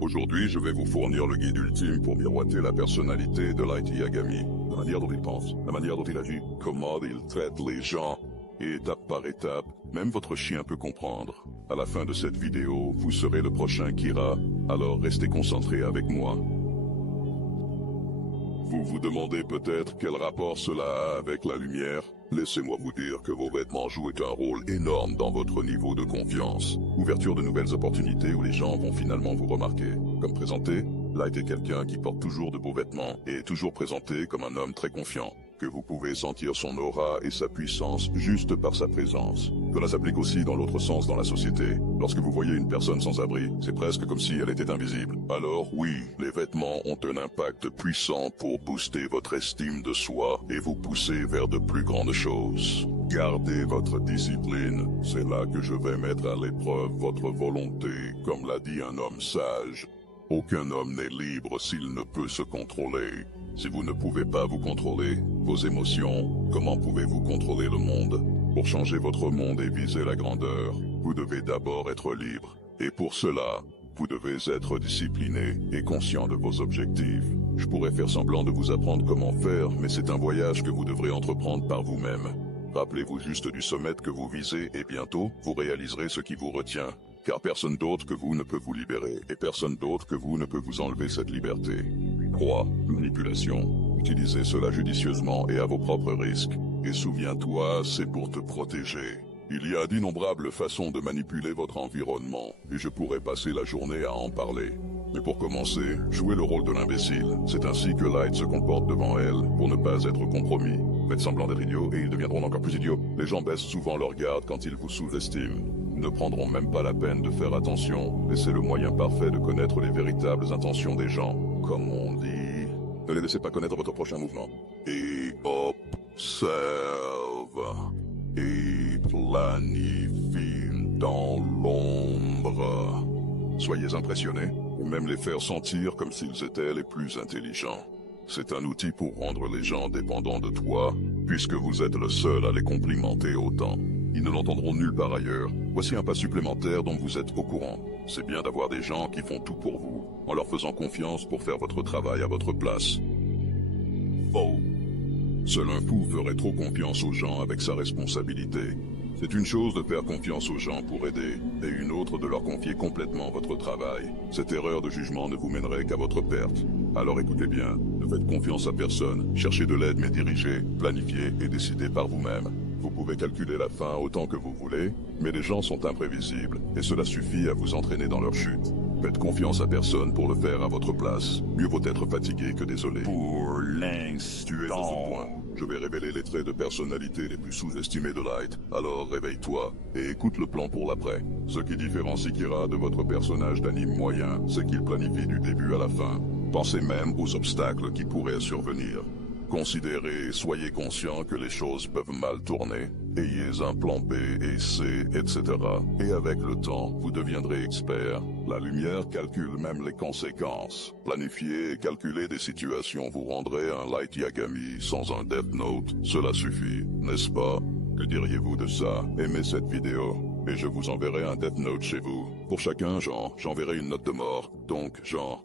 Aujourd'hui, je vais vous fournir le guide ultime pour miroiter la personnalité de Light Yagami. La manière dont il pense, la manière dont il agit, comment il traite les gens. Et étape par étape, même votre chien peut comprendre. À la fin de cette vidéo, vous serez le prochain Kira, alors restez concentrés avec moi. Vous vous demandez peut-être quel rapport cela a avec la lumière? Laissez-moi vous dire que vos vêtements jouent un rôle énorme dans votre niveau de confiance. Ouverture de nouvelles opportunités où les gens vont finalement vous remarquer. Comme présenté, Light est quelqu'un qui porte toujours de beaux vêtements et est toujours présenté comme un homme très confiant. Que vous pouvez sentir son aura et sa puissance juste par sa présence. Cela s'applique aussi dans l'autre sens dans la société. Lorsque vous voyez une personne sans abri, c'est presque comme si elle était invisible. Alors oui, les vêtements ont un impact puissant pour booster votre estime de soi et vous pousser vers de plus grandes choses. Gardez votre discipline, c'est là que je vais mettre à l'épreuve votre volonté, comme l'a dit un homme sage. Aucun homme n'est libre s'il ne peut se contrôler. Si vous ne pouvez pas vous contrôler, vos émotions, comment pouvez-vous contrôler le monde? Pour changer votre monde et viser la grandeur, vous devez d'abord être libre. Et pour cela, vous devez être discipliné et conscient de vos objectifs. Je pourrais faire semblant de vous apprendre comment faire, mais c'est un voyage que vous devrez entreprendre par vous-même. Rappelez-vous juste du sommet que vous visez et bientôt, vous réaliserez ce qui vous retient. Car personne d'autre que vous ne peut vous libérer, et personne d'autre que vous ne peut vous enlever cette liberté. 3. Manipulation. Utilisez cela judicieusement et à vos propres risques. Et souviens-toi, c'est pour te protéger. Il y a d'innombrables façons de manipuler votre environnement, et je pourrais passer la journée à en parler. Mais pour commencer, jouez le rôle de l'imbécile. C'est ainsi que Light se comporte devant elle, pour ne pas être compromis. Faites semblant d'être idiot, et ils deviendront encore plus idiots. Les gens baissent souvent leur garde quand ils vous sous-estiment. Ils ne prendront même pas la peine de faire attention, et c'est le moyen parfait de connaître les véritables intentions des gens. Comme on dit, ne les laissez pas connaître votre prochain mouvement. Et observe, et planifie dans l'ombre. Soyez impressionnés, ou même les faire sentir comme s'ils étaient les plus intelligents. C'est un outil pour rendre les gens dépendants de toi, puisque vous êtes le seul à les complimenter autant. Ils ne l'entendront nulle part ailleurs. Voici un pas supplémentaire dont vous êtes au courant. C'est bien d'avoir des gens qui font tout pour vous, en leur faisant confiance pour faire votre travail à votre place. Faux. Seul un fou ferait trop confiance aux gens avec sa responsabilité. C'est une chose de faire confiance aux gens pour aider, et une autre de leur confier complètement votre travail. Cette erreur de jugement ne vous mènerait qu'à votre perte. Alors écoutez bien, ne faites confiance à personne, cherchez de l'aide mais dirigez, planifiez et décidez par vous-même. Vous pouvez calculer la fin autant que vous voulez, mais les gens sont imprévisibles, et cela suffit à vous entraîner dans leur chute. Faites confiance à personne pour le faire à votre place. Mieux vaut être fatigué que désolé. Pour l'instant, je vais révéler les traits de personnalité les plus sous-estimés de Light. Alors réveille-toi et écoute le plan pour l'après. Ce qui différencie Kira de votre personnage d'anime moyen, c'est qu'il planifie du début à la fin. Pensez même aux obstacles qui pourraient survenir. Considérez et soyez conscient que les choses peuvent mal tourner. Ayez un plan B et C, etc. Et avec le temps, vous deviendrez expert. La lumière calcule même les conséquences. Planifier et calculer des situations vous rendrait un Light Yagami sans un Death Note. Cela suffit, n'est-ce pas? Que diriez-vous de ça? Aimez cette vidéo. Et je vous enverrai un Death Note chez vous. Pour chacun, j'enverrai une note de mort. Donc,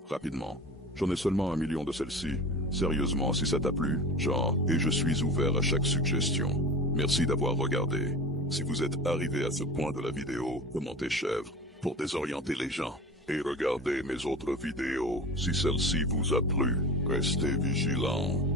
rapidement. J'en ai seulement 1 million de celles-ci. Sérieusement, si ça t'a plu, et je suis ouvert à chaque suggestion. Merci d'avoir regardé. Si vous êtes arrivé à ce point de la vidéo, commentez chèvre pour désorienter les gens. Et regardez mes autres vidéos si celle-ci vous a plu. Restez vigilants.